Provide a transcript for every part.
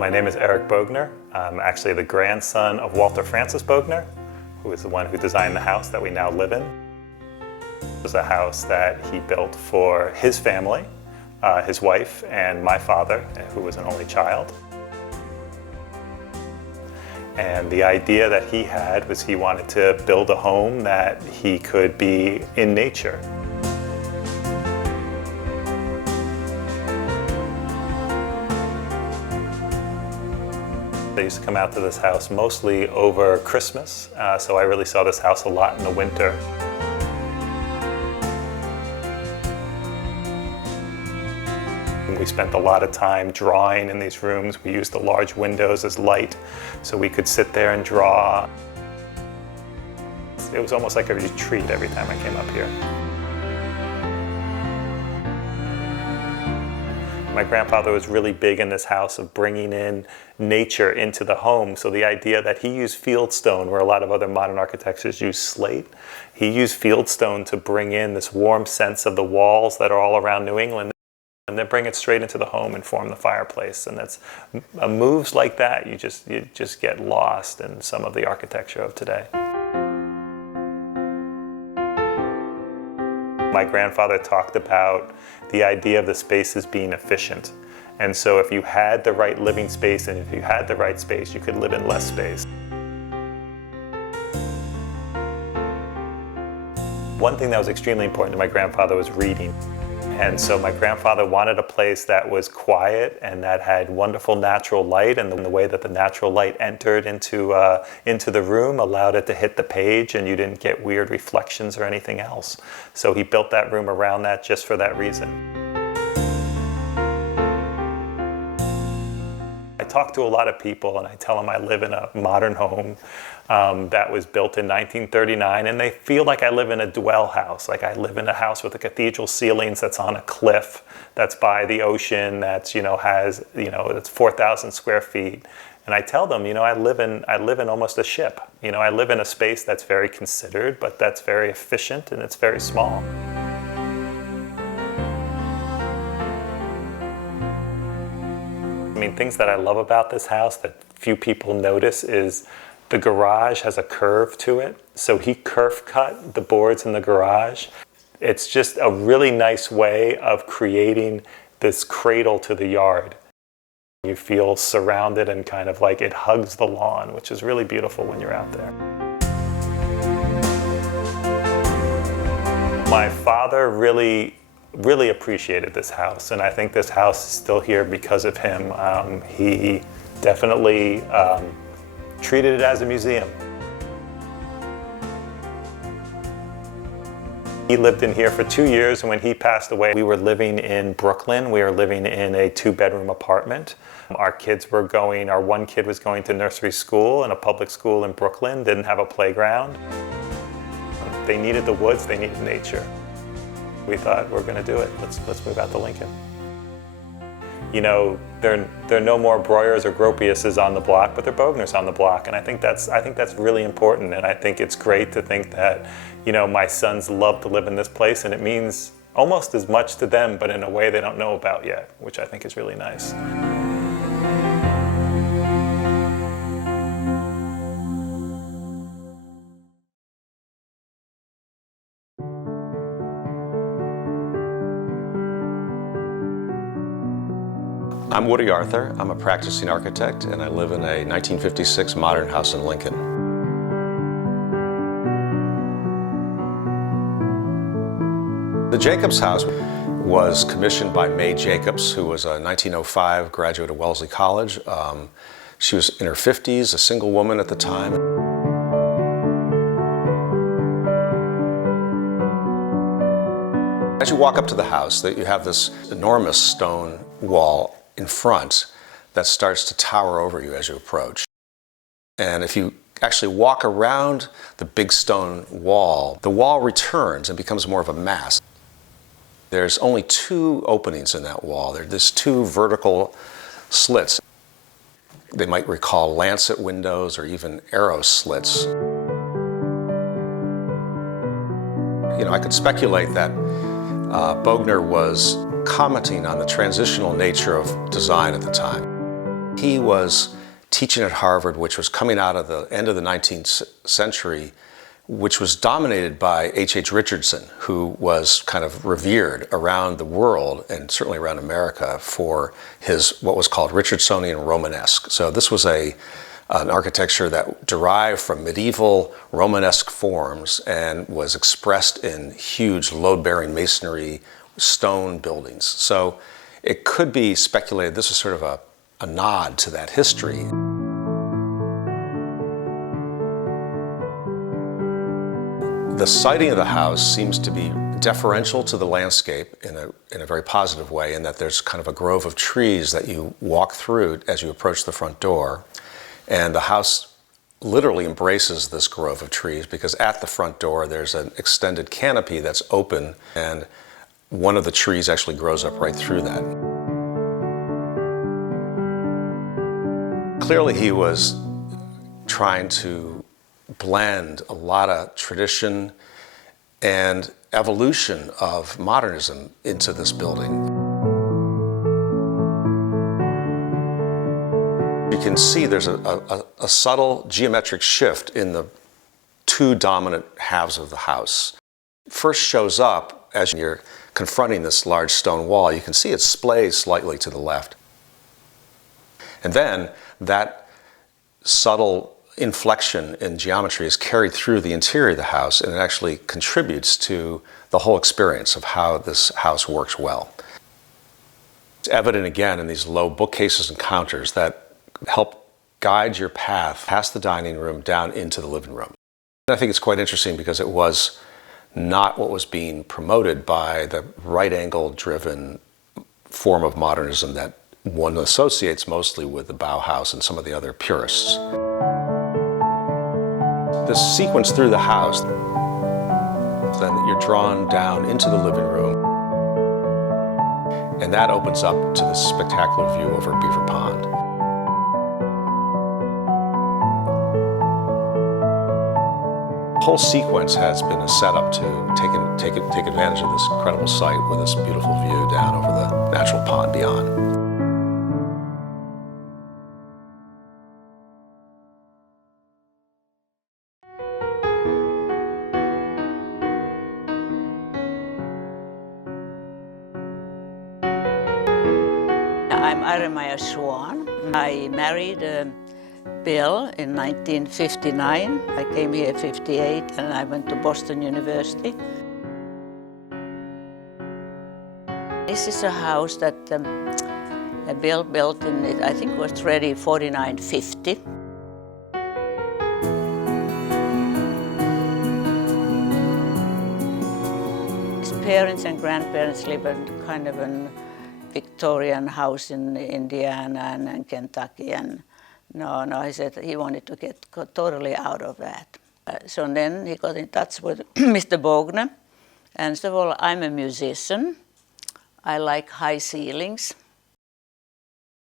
My name is Eric Boger. I'm actually the grandson of Walter Francis Boger, who is the one who designed the house that we now live in. It was a house that he built for his family, his wife, and my father, who was an only child. And the idea that he had was he wanted to build a home that he could be in nature. I used to come out to this house mostly over Christmas, so I really saw this house a lot in the winter. We spent a lot of time drawing in these rooms. We used the large windows as light so we could sit there and draw. It was almost like a retreat every time I came up here. My grandfather was really big in this house of bringing in nature into the home. So the idea that he used fieldstone, where a lot of other modern architectures use slate, he used fieldstone to bring in this warm sense of the walls that are all around New England, and then bring it straight into the home and form the fireplace. And that's moves like that, you just get lost in some of the architecture of today. My grandfather talked about the idea of the spaces being efficient. And so if you had the right living space and if you had the right space, you could live in less space. One thing that was extremely important to my grandfather was reading. And so my grandfather wanted a place that was quiet and that had wonderful natural light, and the way that the natural light entered into the room allowed it to hit the page and you didn't get weird reflections or anything else. So he built that room around that just for that reason. I talk to a lot of people and I tell them I live in a modern home that was built in 1939, and they feel like I live in a dwell house, like I live in a house with a cathedral ceilings that's on a cliff, that's by the ocean, that's that's 4,000 square feet. And I tell them, I live in almost a ship. I live in a space that's very considered, but that's very efficient and it's very small. Things that I love about this house that few people notice is the garage has a curve to it. So he kerf cut the boards in the garage. It's just a really nice way of creating this cradle to the yard. You feel surrounded and kind of like it hugs the lawn, which is really beautiful when you're out there. My father really appreciated this house, and I think this house is still here because of him. He definitely treated it as a museum. He lived in here for 2 years, and when he passed away, we were living in Brooklyn. We were living in a 2-bedroom apartment. Our one kid was going to nursery school in a public school in Brooklyn, didn't have a playground. They needed the woods, they needed nature. We thought, we're going to do it. Let's move out to Lincoln. There are no more Breuers or Gropiuses on the block, but there are Bogers on the block, and I think that's really important. And I think it's great to think that my sons love to live in this place, and it means almost as much to them, but in a way they don't know about yet, which I think is really nice. I'm Woody Arthur. I'm a practicing architect, and I live in a 1956 modern house in Lincoln. The Jacobs house was commissioned by May Jacobs, who was a 1905 graduate of Wellesley College. She was in her 50s, a single woman at the time. As you walk up to the house, you have this enormous stone wall in front that starts to tower over you as you approach. And if you actually walk around the big stone wall, the wall returns and becomes more of a mass. There's only 2 openings in that wall. There's 2 vertical slits. They might recall lancet windows or even arrow slits. I could speculate that Boger was commenting on the transitional nature of design at the time. He was teaching at Harvard, which was coming out of the end of the 19th century, which was dominated by H.H. Richardson, who was kind of revered around the world and certainly around America for his what was called Richardsonian Romanesque. So this was an architecture that derived from medieval Romanesque forms and was expressed in huge load-bearing masonry stone buildings. So it could be speculated this is sort of a nod to that history. The siting of the house seems to be deferential to the landscape in a very positive way, in that there's kind of a grove of trees that you walk through as you approach the front door. And the house literally embraces this grove of trees, because at the front door there's an extended canopy that's open, and one of the trees actually grows up right through that. Clearly he was trying to blend a lot of tradition and evolution of modernism into this building. You can see there's a subtle geometric shift in the two dominant halves of the house. First shows up as you're confronting this large stone wall. You can see it splays slightly to the left. And then that subtle inflection in geometry is carried through the interior of the house, and it actually contributes to the whole experience of how this house works well. It's evident again in these low bookcases and counters that help guide your path past the dining room down into the living room. And I think it's quite interesting because it was not what was being promoted by the right-angle driven form of modernism that one associates mostly with the Bauhaus and some of the other purists. This sequence through the house, then you're drawn down into the living room, and that opens up to this spectacular view over Beaver Pond. The whole sequence has been a setup to take advantage of this incredible site with this beautiful view down over the natural pond beyond. I'm Schwann. I married Bill in 1959. I came here in 58 and I went to Boston University. This is a house that Bill built in, I think it was ready 49-50. His parents and grandparents lived in kind of an Victorian house in Indiana and Kentucky, and no, he said he wanted to get totally out of that. So then he got in touch with Mr. Boger, and first of all, I'm a musician. I like high ceilings,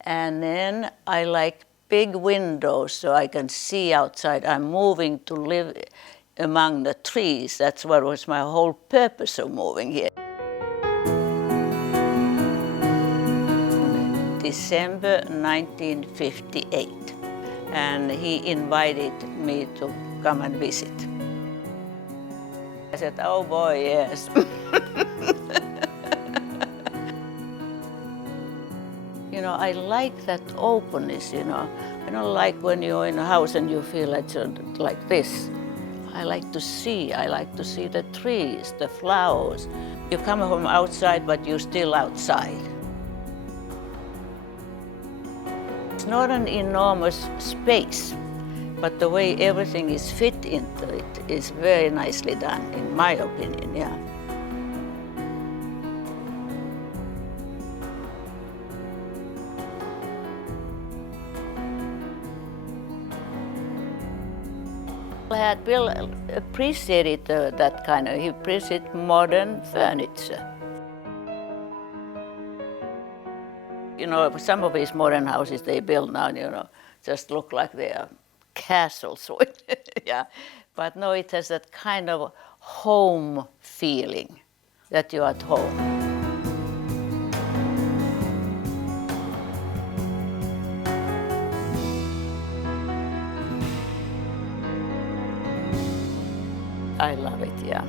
and then I like big windows so I can see outside. I'm moving to live among the trees. That's what was my whole purpose of moving here. December 1958, and he invited me to come and visit. I said, oh boy, yes. You know, I like that openness, you know. I don't like when you're in a house and you feel like this. I like to see the trees, the flowers. You come from outside, but you're still outside. It's not an enormous space, but the way everything is fit into it is very nicely done, in my opinion, yeah. Bill appreciated that kind of, he appreciated modern furniture. You know, some of these modern houses they build now, you know, just look like they are castles. Yeah. But no, it has that kind of home feeling, that you're at home. I love it, yeah.